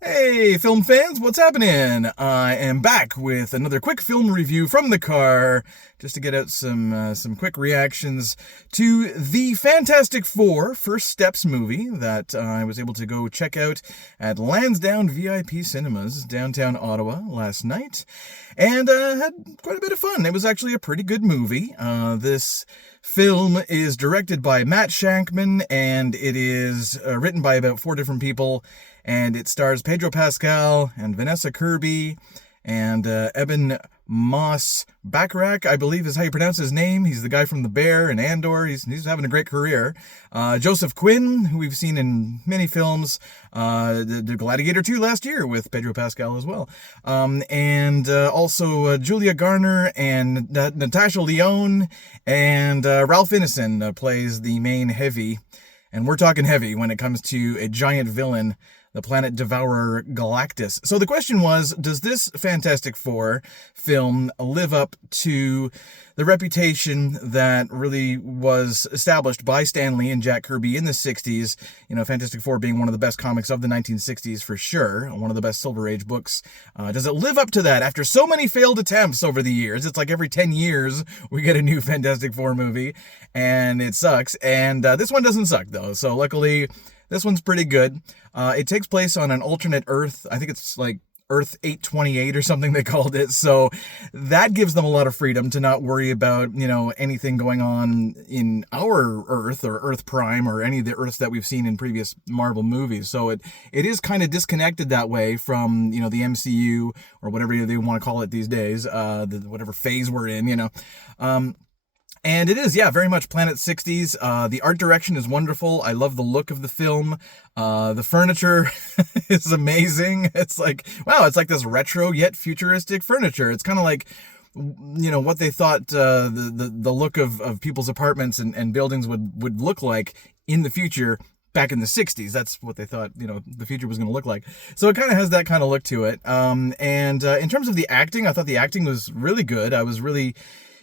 Hey, film fans, what's happening? I am back with another quick film review from the car, just to get out some quick reactions to the Fantastic Four First Steps movie that I was able to go check out at Lansdowne VIP Cinemas, downtown Ottawa, last night, and had quite a bit of fun. It was actually a pretty good movie. This film is directed by Matt Shankman, and it is written by about four different people, and it stars Pedro Pascal and Vanessa Kirby and Eben Moss Backrack, I believe is how you pronounce his name. He's the guy from The Bear and Andor. He's having a great career. Joseph Quinn, who we've seen in many films, the Gladiator 2 last year with Pedro Pascal as well. And also Julia Garner and Natasha Lyonne and Ralph Ineson plays the main heavy. And we're talking heavy when it comes to a giant villain, the planet devourer Galactus. So the question was, does this Fantastic Four film live up to the reputation that really was established by Stan Lee and Jack Kirby in the 60s? You know, Fantastic Four being one of the best comics of the 1960s for sure, one of the best Silver Age books. Does it live up to that after so many failed attempts over the years? It's like every 10 years we get a new Fantastic Four movie, and it sucks. And this one doesn't suck, though. So luckily, this one's pretty good. It takes place on an alternate Earth. I think it's like Earth 828 or something they called it. So that gives them a lot of freedom to not worry about, anything going on in our Earth or Earth Prime or any of the Earths that we've seen in previous Marvel movies. So it is kind of disconnected that way from, the MCU or whatever they want to call it these days, whatever phase we're in. And it is, yeah, very much Planet 60s. The art direction is wonderful. I love the look of the film. The furniture is amazing. It's like, wow, it's like this retro yet futuristic furniture. It's kind of like, what they thought the look of people's apartments and buildings would look like in the future back in the 60s. That's what they thought, the future was going to look like. So it kind of has that kind of look to it. And in terms of the acting, I thought the acting was really good. I was really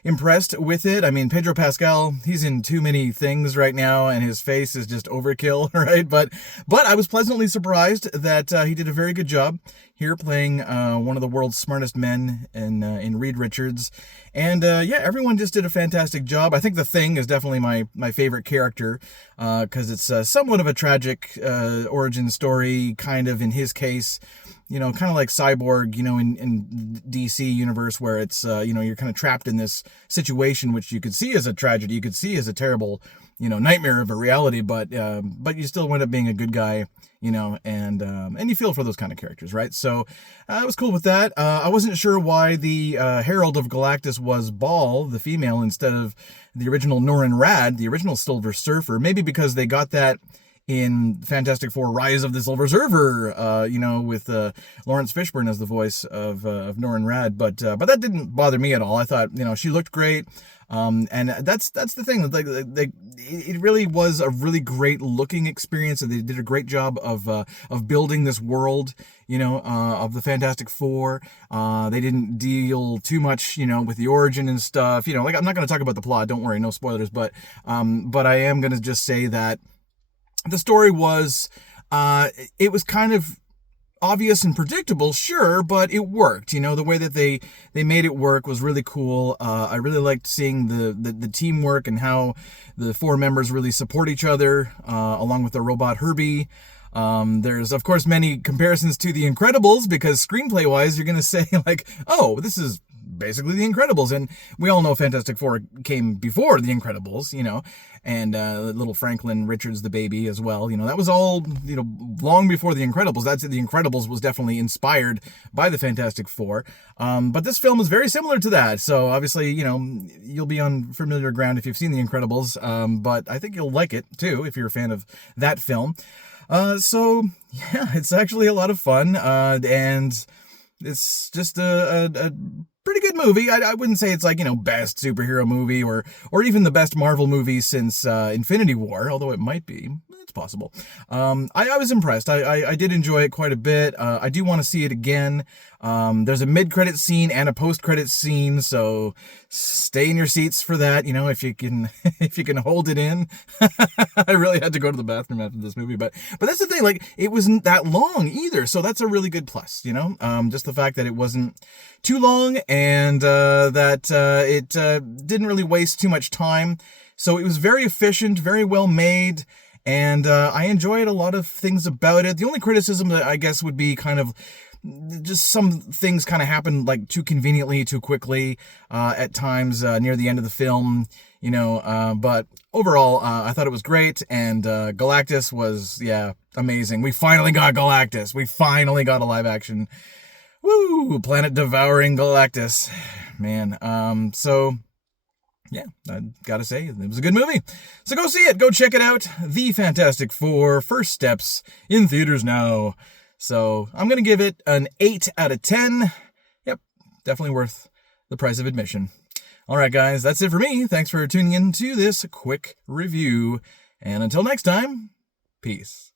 impressed with it. I mean, Pedro Pascal, he's in too many things right now, and his face is just overkill, right? But I was pleasantly surprised that he did a very good job here playing one of the world's smartest men in Reed Richards. And yeah, everyone just did a fantastic job. I think the Thing is definitely my favorite character because it's somewhat of a tragic origin story, kind of in his case. Kind of like Cyborg, in DC universe where it's, you're kind of trapped in this situation, which you could see as a tragedy, you could see as a terrible, nightmare of a reality, but you still wind up being a good guy, and you feel for those kind of characters, right? So I was cool with that. I wasn't sure why the Herald of Galactus was Baal, the female, instead of the original Norrin Radd, the original Silver Surfer. Maybe because they got that in Fantastic Four: Rise of the Silver Surfer, with Lawrence Fishburne as the voice of Norrin Radd, but that didn't bother me at all. I thought, she looked great, and that's the thing. Like, it really was a really great looking experience, and they did a great job of building this world, of the Fantastic Four. They didn't deal too much, with the origin and stuff. Like, I'm not going to talk about the plot. Don't worry, no spoilers. But I am going to just say that the story was, it was kind of obvious and predictable, sure, but it worked. The way that they made it work was really cool. I really liked seeing the teamwork and how the four members really support each other, along with the robot Herbie. There's, of course, many comparisons to The Incredibles, because screenplay-wise, you're going to say, like, oh, this is basically The Incredibles. And we all know Fantastic Four came before The Incredibles, and little Franklin Richards, the baby, as well. That was all, long before The Incredibles. That's it. The Incredibles was definitely inspired by the Fantastic Four. But this film is very similar to that. So obviously, you'll be on familiar ground if you've seen The Incredibles. But I think you'll like it, too, if you're a fan of that film. So, yeah, it's actually a lot of fun. And it's just a pretty good movie. I wouldn't say it's like, best superhero movie or even the best Marvel movie since Infinity War, although it might be. It's possible. I was impressed. I did enjoy it quite a bit. I do want to see it again. There's a mid-credit scene and a post-credit scene, so stay in your seats for that, if you can if you can hold it in. I really had to go to the bathroom after this movie, but that's the thing, like, it wasn't that long either, so that's a really good plus, just the fact that it wasn't too long and that it didn't really waste too much time. So it was very efficient, very well made, and I enjoyed a lot of things about it. The only criticism that I guess would be kind of just some things kind of happened like too conveniently, too quickly at times near the end of the film, but overall I thought it was great, and Galactus was, amazing. We finally got Galactus. We finally got a live action, planet devouring Galactus, man. So yeah, I gotta say, it was a good movie. So go see it. Go check it out. The Fantastic Four, First Steps, in theaters now. So I'm going to give it an 8 out of 10. Yep, definitely worth the price of admission. All right, guys, that's it for me. Thanks for tuning in to this quick review. And until next time, peace.